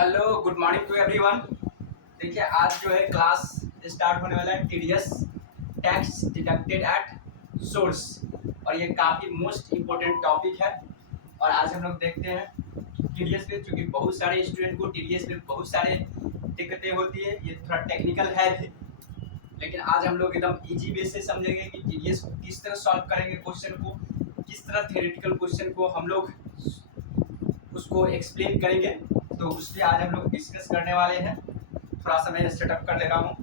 Hello good morning to everyone. देखिए आज जो है क्लास स्टार्ट होने वाला है TDS tax deducted at source और ये काफ़ी मोस्ट इम्पोर्टेंट टॉपिक है। और आज हम लोग देखते हैं टीडीएस पे, चूँकि बहुत सारे स्टूडेंट को टीडीएस में बहुत सारे दिक्कतें होती है, ये थोड़ा टेक्निकल है भी, लेकिन आज हम लोग एकदम इजी वे से समझेंगे कि टीडीएस को किस तरह सॉल्व करेंगे, क्वेश्चन को किस तरह थ्योरेटिकल क्वेश्चन को हम लोग उसको एक्सप्लेन करेंगे। तो उस पर आज हम लोग डिस्कस करने वाले हैं। थोड़ा सा मैं सेटअप कर ले रहा हूँ।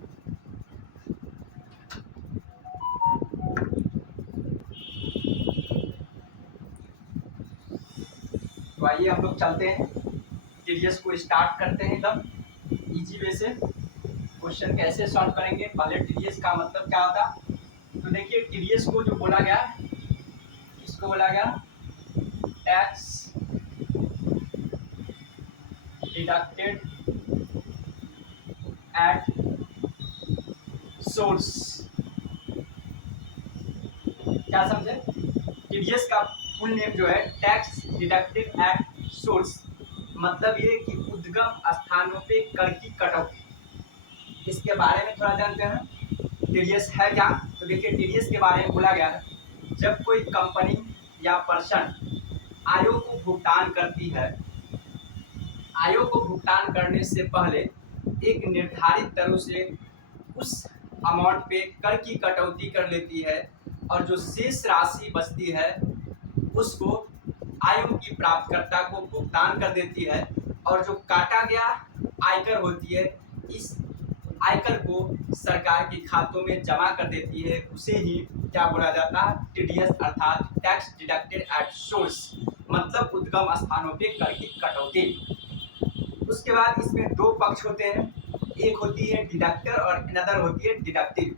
तो आइए हम लोग चलते हैं, टीडीएस को स्टार्ट करते हैं एकदम इजी वे से। क्वेश्चन कैसे सॉल्व करेंगे, पहले टीडीएस का मतलब क्या होता। तो देखिए टीडीएस को जो बोला गया, इसको बोला गया टैक्स डिडक्टेड एट सोर्स। क्या समझे? टीडीएस का फुल नेम जो है टैक्स डिडक्टेड एट सोर्स, मतलब ये कि उद्गम स्थानों पे कर की कटौती। इसके बारे में थोड़ा जानते हैं टीडीएस है क्या। तो देखिए टीडीएस के बारे में बोला गया है, जब कोई कंपनी या पर्सन आयोग को भुगतान करती है, आयोग को भुगतान करने से पहले एक निर्धारित दरों से उस अमाउंट पे कर की कटौती कर लेती है और जो शेष राशि बचती है उसको आयोग की प्राप्तकर्ता को भुगतान कर देती है। और जो काटा गया आयकर होती है, इस आयकर को सरकार के खातों में जमा कर देती है। उसे ही क्या बोला जाता है? टीडीएस अर्थात टैक्स डिडक्टेड एट सोर्स, मतलब उद्गम स्थानों पे कर की कटौती। उसके बाद इसमें दो पक्ष होते हैं, एक होती है डिडक्टर और अनदर होती है डिडक्टिव।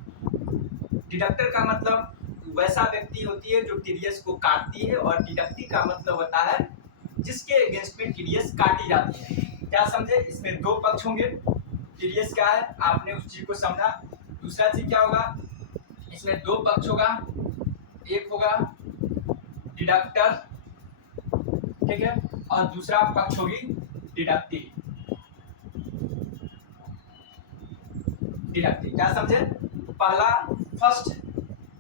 डिडक्टर का मतलब वैसा व्यक्ति होती है जो टीडीएस को काटती है, और डिडक्टिव का मतलब होता है जिसके अगेंस्ट में टीडीएस काटी जाती है। क्या समझे? इसमें दो पक्ष होंगे। टीडीएस क्या है आपने उस चीज को समझा। दूसरा चीज क्या होगा, इसमें दो पक्ष होगा, एक होगा डिडक्टर, ठीक है, और दूसरा पक्ष होगी डिडक्टिव। डिडक्टिव क्या समझे? पहला फर्स्ट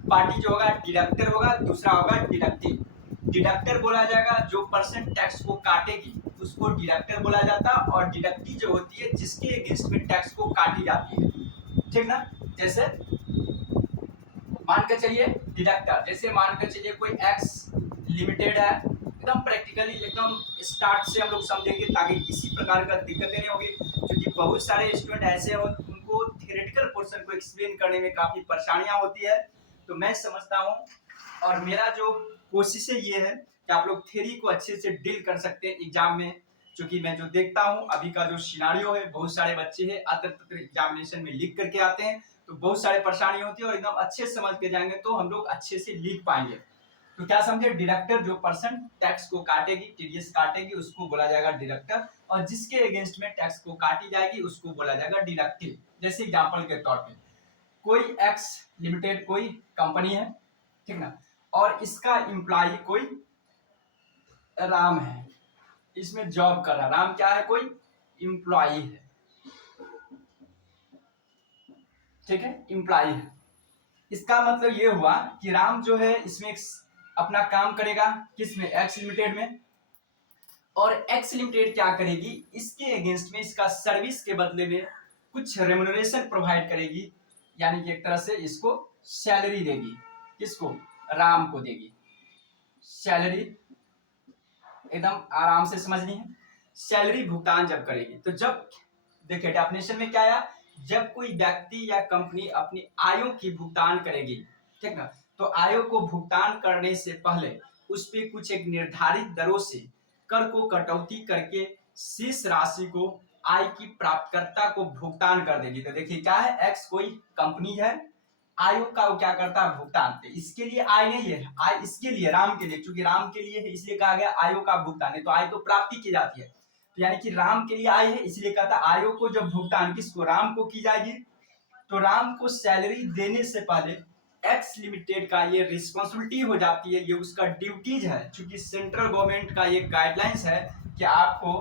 पार्टी जो होगा डिडक्टर होगा, दूसरा होगा डिडक्टिव। डिडक्टर बोला जाएगा जो परसेंट टैक्स को काटेगी उसको डिडक्टर बोला जाता है, और डिडक्टिव जो होती है जिसके अगेंस्ट में टैक्स को काटी जाती है, ठीक ना। जैसे मान कर चलिए डिडक्टर, जैसे मान कर चलिए कोई एक्स लिमिटेड है, एकदम प्रैक्टिकली एकदम स्टार्ट से हम लोग समझेंगे ताकि किसी प्रकार का दिक्कत नहीं होगी, क्योंकि बहुत सारे स्टूडेंट ऐसे हो उनको थियोरेटिकल पोर्शन को एक्सप्लेन करने में काफ़ी परेशानियां होती है। तो मैं समझता हूँ और मेरा जो कोशिश है ये है कि आप लोग थ्योरी को अच्छे से डील कर सकते हैं एग्जाम में। क्योंकि मैं जो देखता हूँ अभी का जो सिनारियो है, बहुत सारे बच्चे हैं अत्र तत्र एग्जामिनेशन में लिख करके आते हैं, तो बहुत सारे परेशानी होती है, और एकदम अच्छे से समझ के जाएंगे तो हम लोग अच्छे से लिख पाएंगे। तो क्या समझे? डिडक्टर जो पर्सन टैक्स को काटेगी, टीडीएस काटेगी, उसको बोला जाएगा डिडक्टर, और जिसके अगेंस्ट में टैक्स को काटी जाएगी उसको बोला जाएगा डिडक्टिव। जैसे एग्जांपल के तौर पे कोई एक्स लिमिटेड कोई कंपनी है, ठीक ना, और इसका एम्प्लॉय कोई राम है, इसमें जॉब कर रहा। राम क्या है? कोई एम्प्लॉय है, ठीक है, एम्प्लॉय है। इसका मतलब ये हुआ कि राम जो है इसमें अपना काम करेगा, किसमें? एक्स लिमिटेड में। और एक्स लिमिटेड क्या करेगी? इसके अगेंस्ट में इसका सर्विस के बदले में कुछ रेम्युनरेशन प्रोवाइड करेगी, यानी कि एक तरह से इसको सैलरी देगी। किसको? राम को देगी सैलरी। एकदम आराम से समझनी है। सैलरी भुगतान जब करेगी, तो जब देखिए डेफिनेशन में क्या आया, जब कोई व्यक्ति या कंपनी अपनी आयों की भुगतान करेगी, ठीक ना, तो आयों को भुगतान करने से पहले उस पे कुछ एक निर्धारित दरों से कर को कटौती करके शेष राशि को आय की प्राप्तकर्ता को भुगतान कर देगी। तो देखिए क्या है, एक्स कोई कंपनी है, आयोग का वो क्या करता है? भुगतान। तो इसके लिए आय नहीं है, आय इसके लिए राम के लिए, चूंकि राम के लिए है इसलिए कहा गया आयोग का भुगतान है, तो आय तो प्राप्ति की जाती है, तो यानी कि राम के लिए आय है इसलिए कहता आयोग को जब भुगतान किसको? राम को की जाएगी। तो राम को सैलरी देने से पहले एक्स लिमिटेड का ये रिस्पॉन्सिबिलिटी हो जाती है, ये उसका ड्यूटीज है, चूंकि सेंट्रल गवर्नमेंट का ये गाइडलाइंस है कि आपको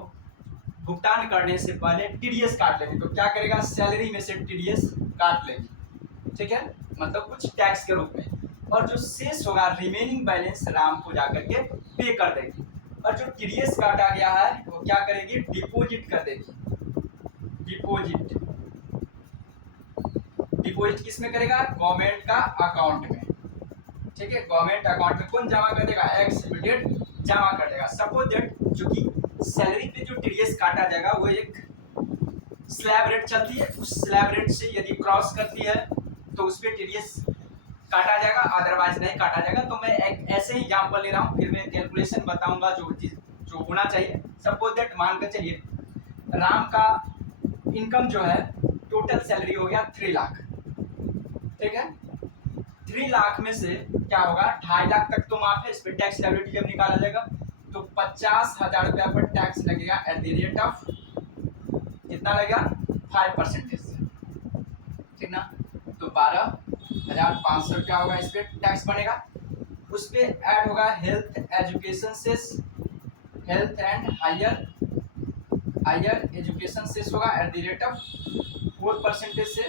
भुगतान करने से पहले टीडीएस काट लेगी। तो क्या करेगा, सैलरी में से टीडीएस काट लेगी, ठीक है, मतलब कुछ टैक्स के रूप में। और जो शेष होगा रिमेनिंग बैलेंस राम को जाकर के पे कर देगी। और जो टीडीएस काटा गया है वो क्या करेगी, डिपॉजिट कर देगी। डिपॉजिट, डिपॉजिट किस में करेगा, गवर्नमेंट का अकाउंट में, ठीक है। गवर्नमेंट अकाउंट में कौन जमा कर देगा, एक्स लिमिटेड जमा कर देगा। सपोज दैट जो कि सैलरी पे जो टीडीएस काटा जाएगा वो एक स्लैब रेट चलती है, उस स्लैब रेट से यदि क्रॉस करती है तो उस पर टीडीएस काटा जाएगा, अदरवाइज नहीं काटा जाएगा। तो मैं एक ऐसे ही एग्जांपल ले रहा हूँ, फिर मैं कैलकुलेशन बताऊंगा जो चीज जो होना चाहिए। सपोज दैट मान कर चलिए राम का इनकम जो है टोटल सैलरी हो गया 3 लाख, ठीक है। 3 लाख में से क्या होगा, 2.5 लाख तक तो माफ है, इस पर टैक्स लायबिलिटी जब निकाला जाएगा तो 50,000 रुपया पर टैक्स लगेगा एट द रेट ऑफ कितना लगेगा, 5% से, ठीक ना। तो 12,500 रुपया होगा, इस पे टैक्स बनेगा। उस पे ऐड होगा health education cess, health and higher education cess होगा एट द रेट ऑफ 4% से,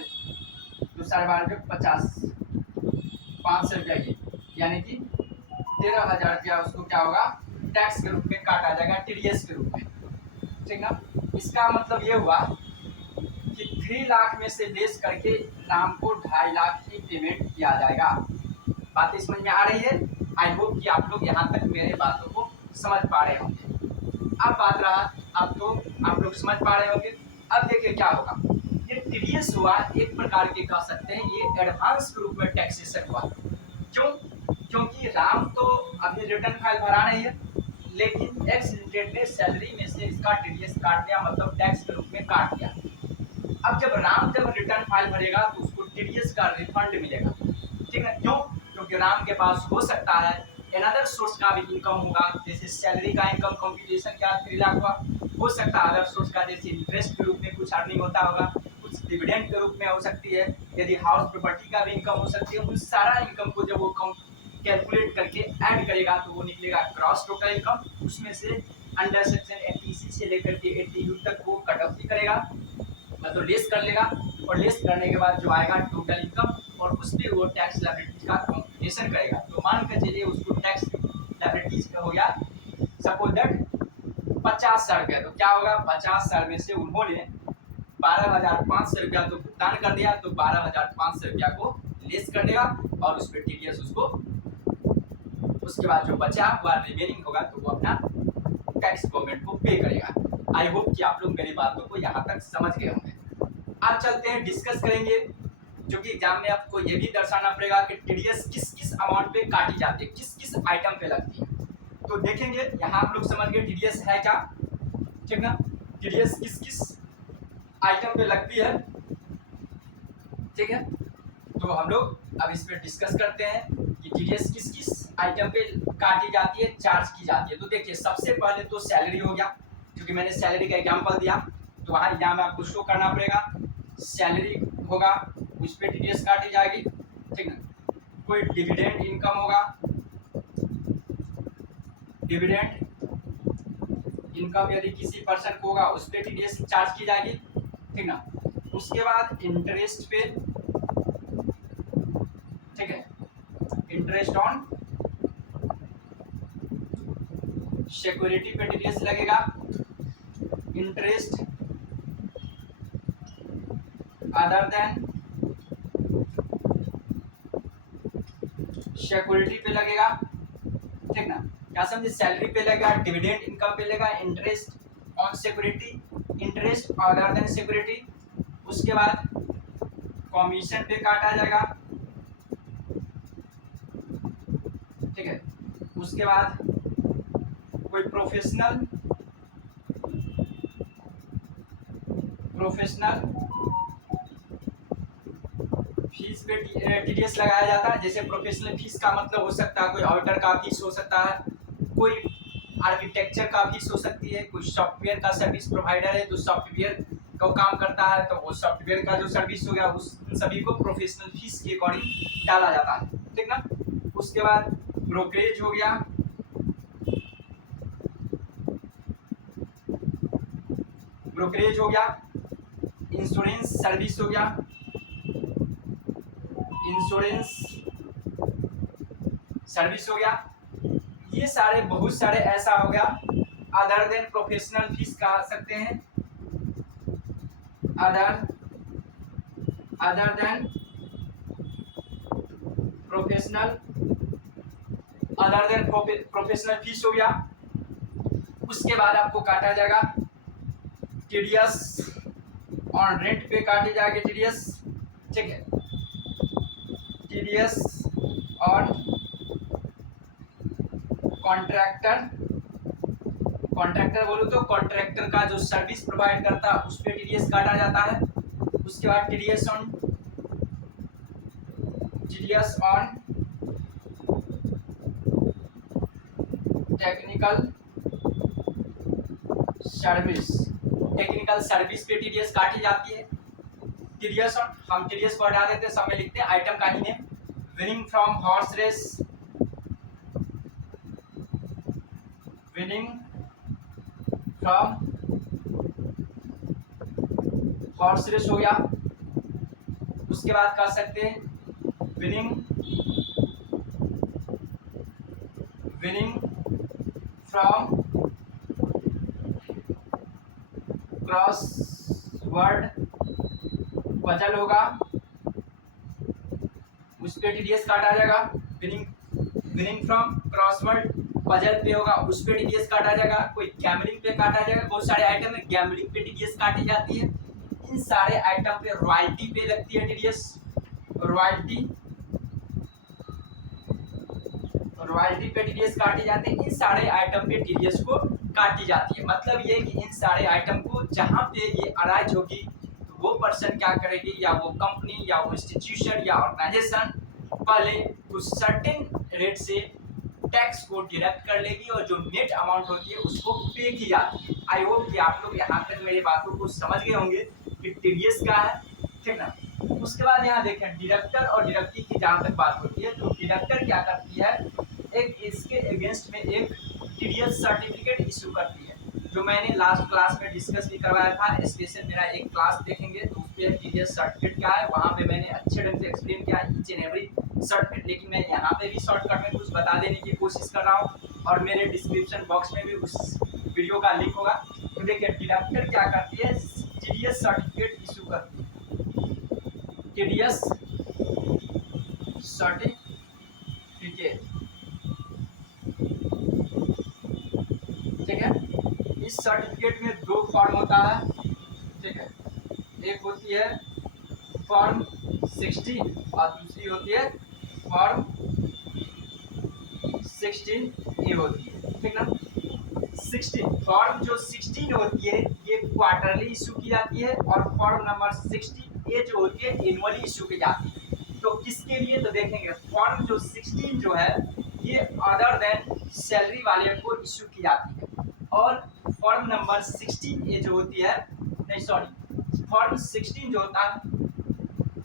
तो 12.5 50 500 रुपया की, यानी कि 13,000 रुपया उसको क्या होगा, टैक्स के रूप में काटा जाएगा, टीडीएस के रूप में, ठीक ना। इसका मतलब ये हुआ कि 3 लाख में से लेस करके राम को 2.5 लाख की पेमेंट किया जाएगा। बातें समझ में आ रही है? आई होप कि आप लोग यहाँ तक मेरे बातों को समझ पा रहे होंगे। अब बात रहा, अब तो आप लोग समझ पा रहे होंगे। अब देखिए क्या होगा, ये टीडीएस हुआ एक प्रकार के कह सकते हैं ये एडवांस के रूप में टैक्सेशन हुआ। क्यों? क्योंकि राम तो अभी रिटर्न फाइल भरा नहीं है, लेकिन एक्स लिमिटेड ने सैलरी में से इसका टीडीएस काट दिया, मतलब टैक्स के रूप में काट दिया। अब जब राम रिटर्न फाइल भरेगा तो उसको टीडीएस का रिफंड मिलेगा, ठीक है। क्यों? क्योंकि राम के पास हो सकता है अनदर सोर्स का भी इनकम होगा, जैसे सैलरी का इनकम कंप्यूटेशन क्या 3 लाख हुआ, हो सकता है अदर सोर्स का जैसे इंटरेस्ट के रूप में कुछ अर्निंग होता होगा, कुछ डिविडेंड के रूप में हो सकती है, यदि हाउस प्रॉपर्टी का भी इनकम हो सकती है। उस सारा इनकम को जब वो कैलकुलेट करके ऐड करेगा तो वो निकलेगा ग्रॉस टोटल इनकम। उसमें से अंडर सेक्शन 80 से लेकर के 80 तक वो कट ऑफ करेगा, मतलब लेस कर लेगा, और लेस करने के बाद जो आएगा टोटल इनकम, और उस पर वो टैक्स लायबिलिटीज का कंप्यूटेशन करेगा। तो मान कर चलिए उसको टैक्स लायबिलिटीज का हो गया सपोज दैट 50,000 रुपया, तो क्या होगा, 50,000 में से उन्होंने 12,500 रुपया तो भुगतान कर दिया, तो 12,500 रुपया को लेस कर देगा और उस पर टीडीएस उसको, उसके बाद जो बचा हुआ रिमेनिंग होगा तो वो अपना टैक्स गवर्नमेंट को पे करेगा। आई होप कि आप लोग मेरी बातों को यहाँ तक समझ गए होंगे। अब चलते हैं, डिस्कस करेंगे, जो कि एग्जाम में आपको ये भी दर्शाना पड़ेगा कि टीडीएस किस किस अमाउंट पे काटी जाती है, किस किस आइटम पे लगती है। तो देखेंगे यहाँ आप लोग समझ गए टीडीएस है क्या, ठीक ना। टीडीएस किस किस आइटम पे लगती है, ठीक है। तो हम लोग अब इस पे डिस्कस करते हैं कि टीडीएस किस किस आइटम पे काटी जाती है, चार्ज की जाती है। तो देखिए सबसे पहले तो सैलरी हो गया, क्योंकि मैंने सैलरी का एग्जांपल दिया तो वहाँ एग्जाम में आपको शो करना पड़ेगा। सैलरी होगा उस पर टीडीएस काटी जाएगी, ठीक है। कोई डिविडेंड इनकम होगा, डिविडेंड इनकम यदि किसी पर्सन को होगा उस पर टीडीएस चार्ज की जाएगी, ठीक ना। उसके बाद इंटरेस्ट पे, ठीक है, इंटरेस्ट ऑन सिक्योरिटी पे टीडीएस लगेगा। इंटरेस्ट अदर देन सिक्योरिटी पे लगेगा, ठीक ना। क्या समझे, सैलरी पे लगेगा, डिविडेंड इनकम पे लगेगा, interest on security, interest other than security. उसके बाद कमीशन पे काटा जाएगा, ठीक है। उसके बाद कोई प्रोफेशनल फीस पे टीडीएस लगाया जाता है। जैसे प्रोफेशनल फीस का मतलब हो सकता है कोई ऑडिटर का फीस हो सकता है, कोई आर्किटेक्चर का फीस हो सकती है, कोई सॉफ्टवेयर का सर्विस प्रोवाइडर है तो सॉफ्टवेयर का काम करता है तो वो सॉफ्टवेयर का जो सर्विस हो गया उस सभी को प्रोफेशनल फीस के अकॉर्डिंग डाला जाता है, ठीक ना। उसके बाद ब्रोकरेज हो गया, ब्रोकरेज हो गया, इंश्योरेंस सर्विस हो गया, इंश्योरेंस सर्विस हो गया, ये सारे बहुत सारे ऐसा हो गया। अदर देन प्रोफेशनल फीस कह सकते हैं, अदर देन प्रोफेशनल फीस हो गया। उसके बाद आपको काटा जाएगा टीडीएस ऑन रेंट पे काटी जाएगी टीडीएस, ठीक है, टीडीएस ऑन कॉन्ट्रैक्टर बोलो तो कॉन्ट्रैक्टर का जो सर्विस प्रोवाइड करता है उस पे टीडीएस काटा जाता है। उसके बाद टीडीएस ऑन टेक्निकल सर्विस पे टीडीएस काटी जाती है। टीडीएस हम टीडीएस को हटा देते हैं, सब में लिखते हैं आइटम का ही name, winning from horse race हो गया। उसके बाद कह सकते हैं विनिंग फ्रॉम क्रॉसवर्ड पजल होगा, उस पे टीडीएस काटा जाएगा। विनिंग फ्रॉम क्रॉसवर्ड पजल पे होगा, उस पे टीडीएस काटा जाएगा। कोई गैम्बलिंग पे काटा जाएगा, बहुत सारे आइटम में गैम्बलिंग पे टीडीएस काटी जाती है। इन सारे आइटम पे रॉयल्टी पे लगती है टीडीएस, रॉयल्टी पे टीडीएस काटी जाती है। इन सारे आइटम पे टीडीएस को काटी जाती है। मतलब ये कि इन सारे आइटम को जहां पे ये अराइज होगी तो वो पर्सन क्या करेगी, या वो कंपनी या वो इंस्टीट्यूशन या ऑर्गेनाइजेशन पहले कुछ सर्टेन रेट से टैक्स को डिडक्ट कर लेगी और जो नेट अमाउंट होती है उसको पे की जाती है। आई होप कि आप लोग यहाँ तक मेरी बातों को समझ गए होंगे कि टीडीएस क्या है, ठीक ना। उसके बाद यहाँ देखें डिडक्टर और डिडक्टिव की जहाँ तक बात होती है तो डिडक्टर क्या करती है, एक इसके अगेंस्ट में एक टीडीएस सर्टिफिकेट इशू करती है, जो मैंने लास्ट क्लास में डिस्कस भी करवाया था। स्पेशल मेरा एक क्लास देखेंगे तो उस पर टीडीएस सर्टिफिकेट क्या है, वहाँ पे मैंने अच्छे ढंग से एक्सप्लेन किया ईच एंड एवरी सर्टिफिकेट। लेकिन मैं यहाँ पे भी शॉर्टकट में कुछ बता देने की कोशिश कर रहा हूँ और मेरे डिस्क्रिप्शन बॉक्स में भी उस वीडियो का लिंक होगा। तो देखिए डिडक्टर क्या करती है, टीडीएस सर्टिफिकेट इशू करती है, टीडीएस सर्टिफिकेट, ठीक है। इस सर्टिफिकेट में दो फॉर्म होता है, ठीक है, एक होती है फॉर्म 16 और दूसरी होती है फॉर्म 16A होती है, ठीक ना। 16 फॉर्म जो 16 होती है ये क्वार्टरली इशू की जाती है और फॉर्म नंबर 16A जो होती है एनुअली इशू की जाती है। तो किसके लिए, तो देखेंगे फॉर्म जो 16 जो है ये अदर देन सैलरी वाले को इशू की जाती है और फॉर्म नंबर 16A जो होती है, नहीं सॉरी, फॉर्म 16 जो होता है,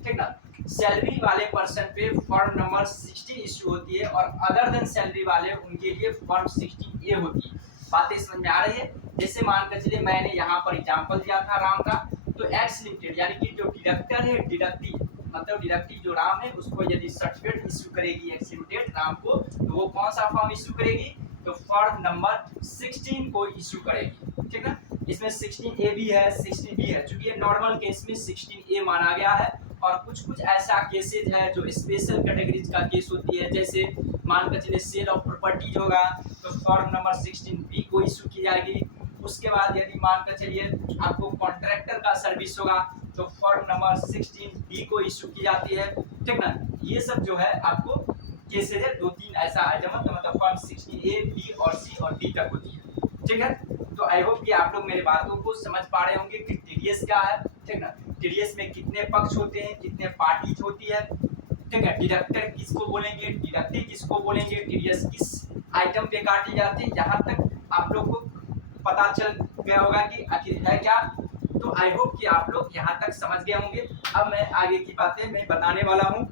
ठीक ना, सैलरी वाले पर्सन पे फॉर्म नंबर 16 इशू होती है और अदर देन सैलरी वाले उनके लिए फॉर्म 16A होती है। बातें समझ में आ रही है। जैसे मान कर चलिए मैंने यहाँ पर एग्जांपल दिया था राम का, तो एक्स लिमिटेड यानी कि जो डिडक्टर है डिडक्टिव, मतलब डिडक्टिव जो राम है उसको यदि सर्टिफिकेट इशू करेगी एक्स लिमिटेड राम को, तो वो कौन सा फॉर्म इशू करेगी, तो फॉर्म नंबर 16 को इशू करेगी, ठीक है। इसमें 16A भी है 16B है, चूंकि ये नॉर्मल केस में 16A माना गया है और कुछ ऐसा केसेज है जो स्पेशल कैटेगरीज का केस होती है, जैसे मान कर चलिए सेल ऑफ प्रॉपर्टीज होगा तो फॉर्म नंबर 16B को इशू की जाएगी। उसके बाद यदि मान कर चलिए आपको कॉन्ट्रैक्टर का सर्विस होगा तो फॉर्म नंबर 16B को इशू की जाती है, ठीक ना। ये सब जो है आपको केसेज है, दो तीन ऐसा आइटम है, मतलब फॉर्म 16A, B और C और D तक होती है, ठीक है। तो आई होप कि आप लोग मेरे बातों को समझ पा रहे होंगे कि टीडीएस क्या है, ठीक ना। टीडीएस में कितने पक्ष होते हैं, कितने पार्टीज होती है, ठीक है। डिडक्टर किसको बोलेंगे, डिडक्टिव किसको बोलेंगे, टीडीएस किस आइटम पे काटी जाती है, यहाँ तक आप लोग को पता चल गया होगा कि आखिर है क्या। तो आई होप कि आप लोग यहाँ तक समझ गए होंगे। अब मैं आगे की बातें मैं बताने वाला हूँ।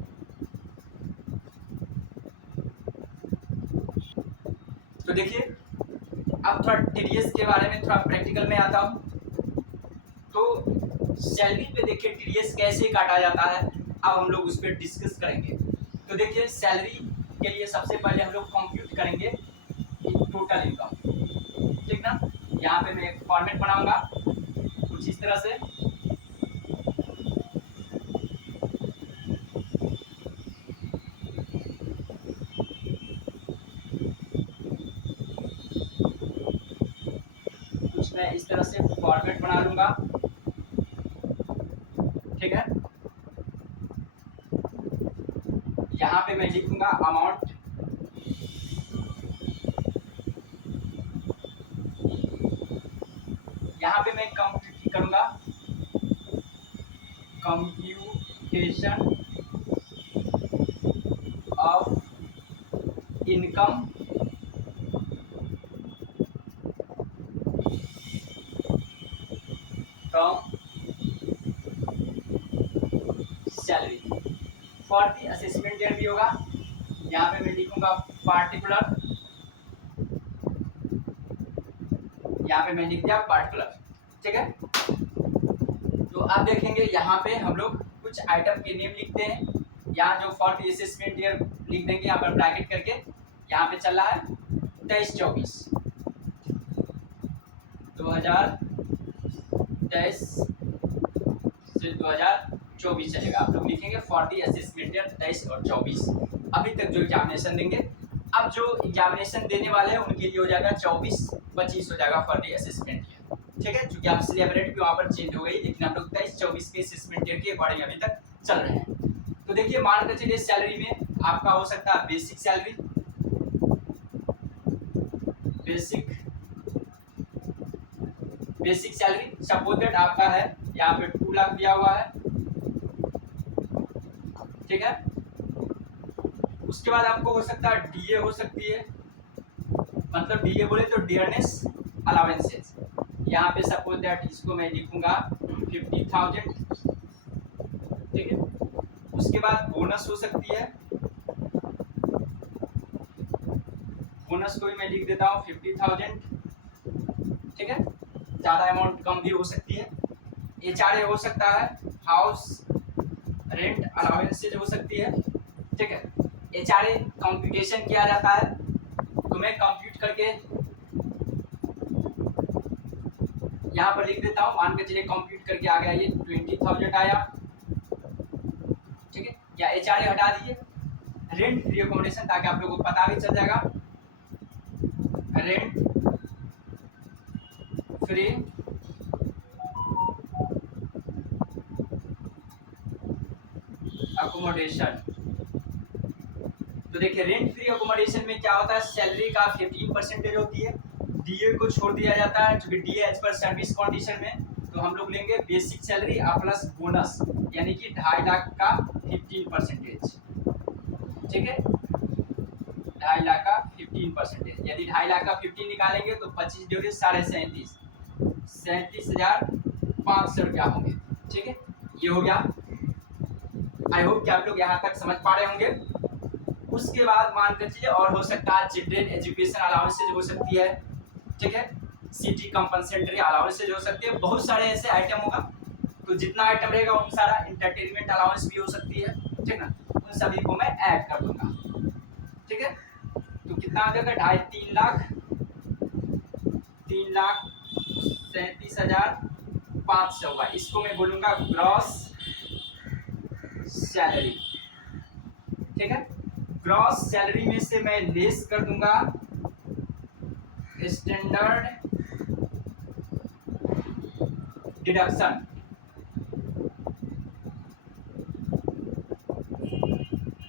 तो देखिए अब थोड़ा टीडीएस के बारे में थोड़ा प्रैक्टिकल में आता हूँ। तो सैलरी पे देखिए टीडीएस कैसे काटा जाता है, अब हम लोग उस पर डिस्कस करेंगे। तो देखिए सैलरी के लिए सबसे पहले हम लोग कंप्यूट करेंगे टोटल इनकम, ठीक ना। यहाँ पे मैं एक फॉर्मेट बनाऊंगा कुछ इस तरह से। कुछ मैं इस तरह से फॉर्मेट बना लूंगा, ठीक है। यहाँ पे मैं लिखूंगा अमाउंट, यहाँ पे मैं कंप्यूट करूंगा computation of income from salary for the assessment year भी होगा। यहाँ पे मैं लिखूंगा पार्टिकुलर, यहाँ पे मैं लिख दिया पार्टिकुलर, ठीक है। तो आप देखेंगे यहाँ पे हम लोग कुछ आइटम के नेम लिखते हैं, यहाँ जो फॉर दी असेसमेंट ईयर लिख देंगे यहाँ पर ब्रैकेट करके। यहाँ पे चल रहा है 23-24, 2023 से 2024 चलेगा। आप लोग लिखेंगे फॉर दी असेसमेंट ईयर 23 और 24 अभी तक जो एग्जामिनेशन देंगे। अब जो एग्जामिनेशन देने वाले हैं उनके लिए हो जाएगा 24-25 हो जाएगा फॉर दी असेसमेंट ईयर, ठीक है। क्योंकि आप सिलेबस भी वहाँ पर चेंज हो गई, लेकिन हम लोग 23-24 के असेसमेंट ईयर के अकॉर्डिंग अभी तक चल रहे हैं। तो देखिए मान कर चलिए सैलरी में आपका हो सकता है basic salary, basic salary suppose that आपका है यहाँ पे 2 लाख दिया हुआ है, ठीक है। उसके बाद आपको हो सकता है डीए हो सकती है, मतलब डीए बोले तो डियरनेस अलाउंसेस। यहाँ पे सपोज दैट इसको मैं लिखूंगा 50,000, ठीक है। उसके बाद बोनस हो सकती है, बोनस को भी मैं लिख देता हूँ 50,000, ठीक है। ज़्यादा अमाउंट कम भी हो सकती है। एचआरए हो सकता है, हाउस रेंट अलाउंसेज हो सकती है, ठीक है। एचआरए कंप्यूटेशन किया जाता है, तो मैं कंप्यूट करके यहाँ पर लिख देता हूँ। मान के चलिए कंप्यूट करके आ गया ये 20,000 आया, ठीक है। या एचआरए हटा दीजिए, रेंट फ्री अकोमोडेशन, ताकि आप लोगों को पता भी चल जाएगा। रेंट फ्री अकोमोडेशन, तो देखिए रेंट फ्री अकोमोडेशन में क्या होता है, सैलरी का 15% होती है, डीए को छोड़ दिया जाता है, क्योंकि DA as per service condition में। तो हम लोग लेंगे बेसिक सैलरी प्लस बोनस, यानी कि 2.5 लाख का 15%, ठीक है। 2.5 लाख का 15%, यदि 2.5 लाख का 15 निकालेंगे तो 25 जोड़े 37,500 रुपया होंगे, ठीक है। ये हो गया। आई होप कि आप लोग यहाँ तक समझ पा रहे होंगे। उसके बाद मान कर चलिए और हो सकता है चिल्ड्रेन एजुकेशन अलाउंसेज हो सकती है, ठीक है। सिटी कंपनसेटरी अलाउंसेज हो सकती है, बहुत सारे ऐसे आइटम होगा। तो जितना आइटम रहेगा उन सारा इंटरटेनमेंट अलाउंस भी हो सकती है, ठीक ना। उन सभी को मैं ऐड कर दूंगा, ठीक है। तो कितना आ जाएगा 2.5-3 लाख, 3,37,500 हुआ। इसको मैं बोलूंगा ग्रॉस सैलरी, ठीक है। ग्रॉस सैलरी में से मैं लेस कर दूंगा स्टैंडर्ड डिडक्शन,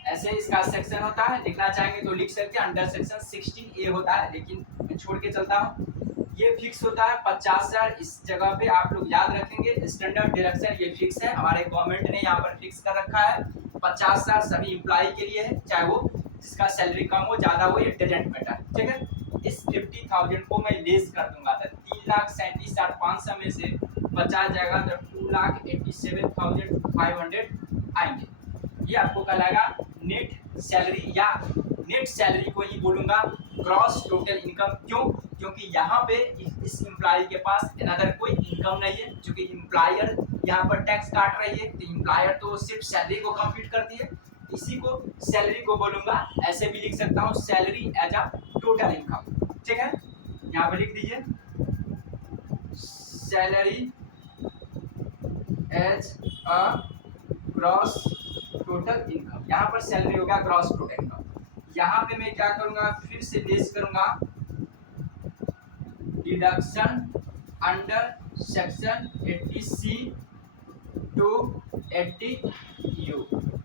ऐसे इसका सेक्शन होता है। लिखना चाहेंगे तो लिख सकते हैं, अंडर सेक्शन 16A होता है, लेकिन मैं छोड़ के चलता हूँ। ये फिक्स होता है 50,000। इस जगह पे आप लोग याद रखेंगे स्टैंडर्ड डिडक्शन ये फिक्स है, हमारे गवर्नमेंट ने यहाँ पर फिक्स कर रखा है। 50,000 सभी इम्प्लॉय के लिए है, चाहे वो जिसका सैलरी कम हो ज्यादा हो, ये डजंट मैटर, ठीक है। इस 50,000 को मैं लेस कर दूंगा, तो 3,37,500 में से 50 जाएगा तो 2,87,500 आएंगे। ये आपको कहलाएगा नेट सैलरी, या नेट सैलरी को ही बोलूंगा ग्रॉस टोटल इनकम। क्यों? क्योंकि यहाँ पे इस एम्प्लॉय के पास अनदर कोई इनकम नहीं है, क्योंकि एम्प्लॉयर यहाँ पर टैक्स काट रही है, तो एम्प्लॉयर तो सिर्फ सैलरी को कंप्लीट करती है, इसी को सैलरी को बोलूंगा। ऐसे भी लिख सकता हूँ salary as a total income. ठीक है, यहाँ पे लिख दीजिए salary as a gross total income. यहाँ पर सैलरी होगा ग्रॉस टोटल इनकम। यहाँ पे मैं क्या करूंगा, फिर से लेस करूंगा deduction under section 80C to 80U।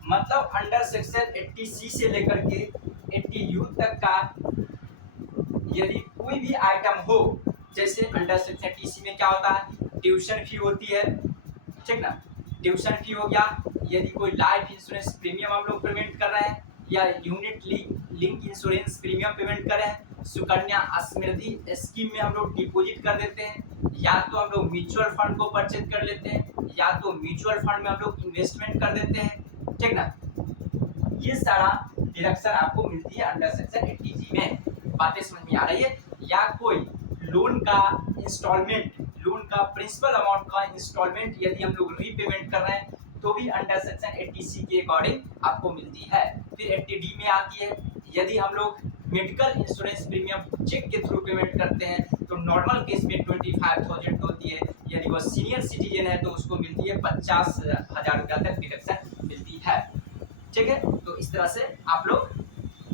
मतलब अंडर सेक्शन 80C से लेकर के 80U तक का यदि कोई भी आइटम हो, जैसे अंडर सेक्शन 80C में क्या होता है, ट्यूशन फी होती है, ठीक ना, ट्यूशन फी हो गया। यदि कोई लाइफ इंश्योरेंस प्रीमियम हम लोग पेमेंट कर रहे हैं या unit link insurance premium payment कर रहे हैं, सुकन्या समृद्धि स्कीम में हम लोग डिपॉजिट कर देते हैं, या तो हम लोग म्यूचुअल फंड को परचेज कर लेते हैं, या तो म्यूचुअल फंड में हम लोग इन्वेस्टमेंट कर देते हैं, ठीक ना। ये सारा डिडक्शन आपको मिलती है अंडर सेक्शन 80G में। बातें समझ में आ रही है? या कोई लोन का इंस्टॉलमेंट, लोन का प्रिंसिपल अमाउंट का इंस्टॉलमेंट यदि हम लोग रीपेमेंट कर रहे हैं तो भी अंडर सेक्शन 80C के अकॉर्डिंग आपको मिलती है। फिर 80D में आती है, यदि हम लोग मेडिकल इंश्योरेंस प्रीमियम चेक के थ्रू पेमेंट करते हैं तो नॉर्मल केस में 25,000 होती है, यदि वो सीनियर सिटीजन है तो उसको मिलती है 50,000 रुपया तक डिडक्शन मिलती है। ठीक है, तो इस तरह से आप लोग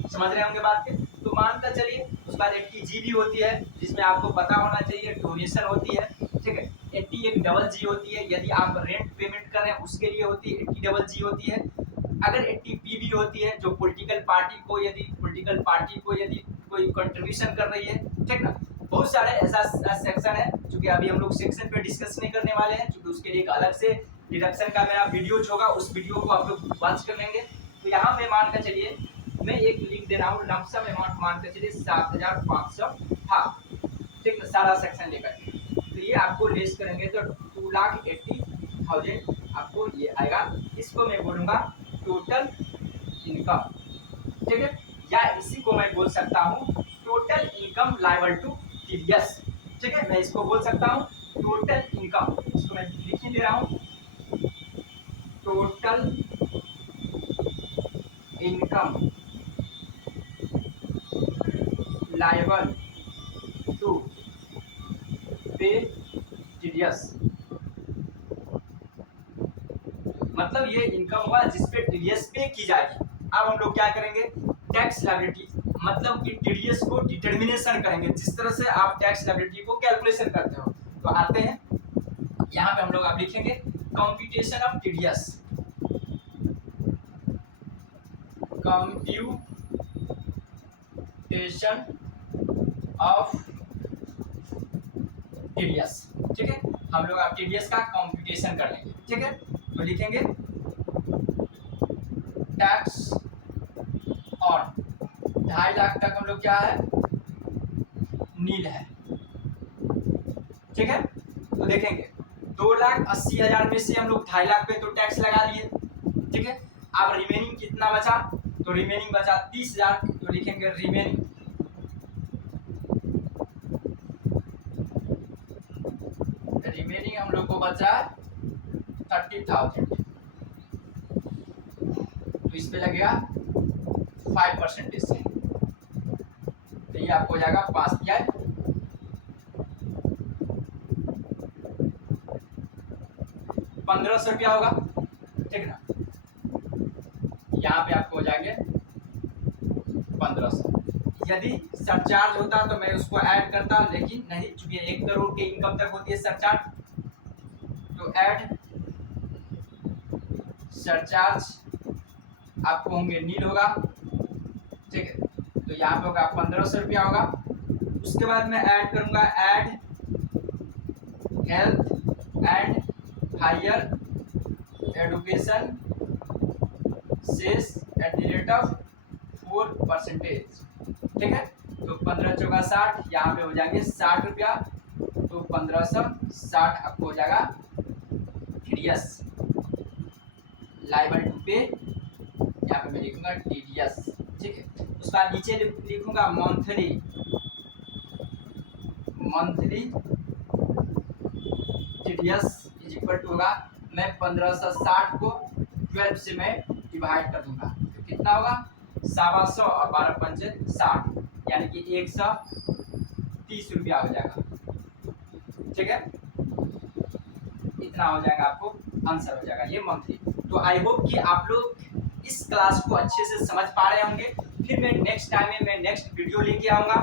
समझ रहे होंगे बात के। तो मानकर चलिए उसके बाद 80G भी होती है, जिसमें आपको पता होना चाहिए डोनेशन होती है, ठीक है। 80 एक डबल जी होती है, यदि आप रेंट पेमेंट कर रहे हैं उसके लिए होती है, 80 डबल जी होती है। अगर 80P भी होती है, जो पॉलिटिकल पार्टी को यदि कोई कंट्रीब्यूशन कर रही है, ठीक ना। बहुत सारे ऐसा सेक्शन है, चूंकि अभी हम लोग सेक्शन पे डिस्कस नहीं करने वाले हैं, क्योंकि उसके लिए एक अलग से डिडक्शन का मेरा वीडियो होगा, उस वीडियो को आप लोग वॉच कर लेंगे। तो यहाँ पे मानकर चलिए मैं एक लिंक दे रहा हूँ, लमसम अमाउंट मानकर चलिए 7,500 था, ठीक ना, सारा सेक्शन लेकर। तो ये आपको लेस करेंगे तो 2,80,000 आपको ये आएगा। इसको मैं बोलूँगा टोटल इनकम, ठीक है, या इसी को मैं बोल सकता हूँ total income liable to TDS, ठीक है। मैं इसको बोल सकता हूँ टोटल इनकम, इसको मैं लिख ही दे रहा हूँ, टोटल इनकम लायबल टू पे टीडीएस। मतलब ये इनकम हुआ जिसपे टीडीएस पे की जाएगी। अब हम लोग क्या करेंगे, टैक्स लायबिलिटी, मतलब कि टीडीएस को डिटर्मिनेशन करेंगे, जिस तरह से आप टैक्स लायबिलिटी को कैलकुलेशन करते हो। तो आते हैं यहाँ पे हम लोग आप लिखेंगे computation of TDS, computation of TDS, ठीक है। हम लोग आप टीडीएस का कंप्यूटेशन कर लेंगे, ठीक है। तो लिखेंगे टैक्स ऑन 2.5 लाख तक हम लोग क्या है, नील है, ठीक है। तो देखेंगे 2,80,000 में से हम लोग 2.5 लाख पे तो टैक्स लगा लिए, ठीक है। अब रिमेनिंग कितना बचा, तो रिमेनिंग बचा 30,000, तो लिखेंगे रिमेनिंग हम लोग को बचा 30,000, तो इस पे लगेगा 5% से, तो ये आपको हो जाएगा 5 क्या है 1,500 रुपया होगा, ठीक ना। यहाँ पे आपको हो जाएंगे 1,500। यदि सरचार्ज होता तो मैं उसको ऐड करता, लेकिन नहीं, चूंकि 1 करोड़ के इनकम तक होती है सरचार्ज, तो ऐड सरचार्ज आपको होंगे नील होगा, ठीक है। तो यहाँ पे होगा 1,500 रुपया होगा। उसके बाद मैं ऐड करूंगा add health and higher education cess at the rate of 4%, ठीक है। तो 15 चौका 60, यहाँ पे हो जाएंगे 60 रुपया, तो 1,560 आपको हो जाएगा टीडीएस लायबल टू पे, यहाँ पे मैं लिखूंगा टीडीएस, ठीक है। उसके बाद नीचे लिखूंगा monthly, monthly TDS is equal to होगा, मैं 1560 को 12 से मैं डिवाइड कर दूंगा तो कितना होगा 125 और 12 पंचे 60, यानी कि 130 रुपया हो जाएगा। ठीक है, इतना हो जाएगा, आपको आंसर हो जाएगा ये मंथली। तो आई होप कि आप लोग इस क्लास को अच्छे से समझ पा रहे होंगे। फिर मैं नेक्स्ट टाइम में मैं नेक्स्ट वीडियो लेके आऊँगा,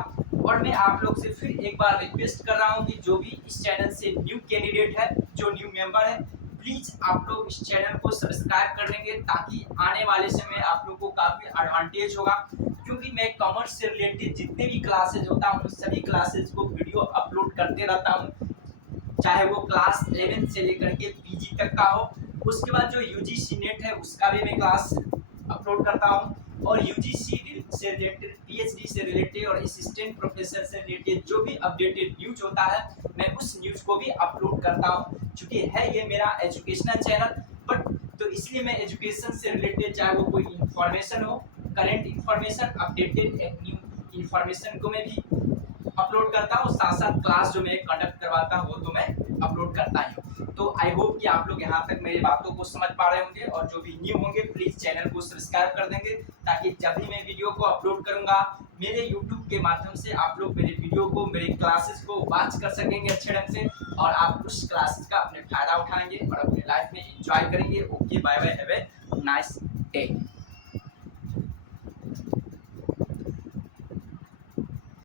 और मैं आप लोग से फिर एक बार रिक्वेस्ट कर रहा हूँ कि जो भी इस चैनल से न्यू कैंडिडेट है, जो न्यू मेंबर है, प्लीज़ आप लोग इस चैनल को सब्सक्राइब कर लेंगे, ताकि आने वाले समय आप लोग को काफ़ी एडवांटेज होगा। क्योंकि मैं कॉमर्स से रिलेटेड जितने भी क्लासेज होता हूँ सभी क्लासेज को वीडियो अपलोड करते रहता हूँ, चाहे वो क्लास 11 से लेकर के पीजी तक का हो। उसके बाद जो यूजीसी नेट है उसका भी मैं क्लास अपलोड करता हूँ, और यूजीसी से रिलेटेड, पीएचडी से रिलेटेड और असिस्टेंट प्रोफेसर से रिलेटेड जो भी अपडेटेड न्यूज होता है मैं उस न्यूज को भी अपलोड करता हूँ। चूँकि है ये मेरा एजुकेशनल चैनल, बट तो इसलिए मैं एजुकेशन से रिलेटेड चाहे वो कोई इंफॉर्मेशन हो, current information, updated new information को मैं भी अपलोड करता हूँ, साथ साथ क्लास जो मैं कंडक्ट करवाता हूँ वो तो मैं अपलोड करता ही हूँ। तो आई होप कि आप लोग यहाँ तक मेरी बातों को समझ पा रहे होंगे, और जो भी न्यू होंगे प्लीज़ चैनल को सब्सक्राइब कर देंगे, ताकि जब भी मैं वीडियो को अपलोड करूँगा मेरे यूट्यूब के माध्यम से आप लोग मेरे वीडियो को, मेरे क्लासेस को वॉच कर सकेंगे अच्छे ढंग से, और आप उस क्लासेस का अपने फ़ायदा उठाएंगे और अपनी लाइफ में इंजॉय करेंगे। Okay, bye bye, have a nice day.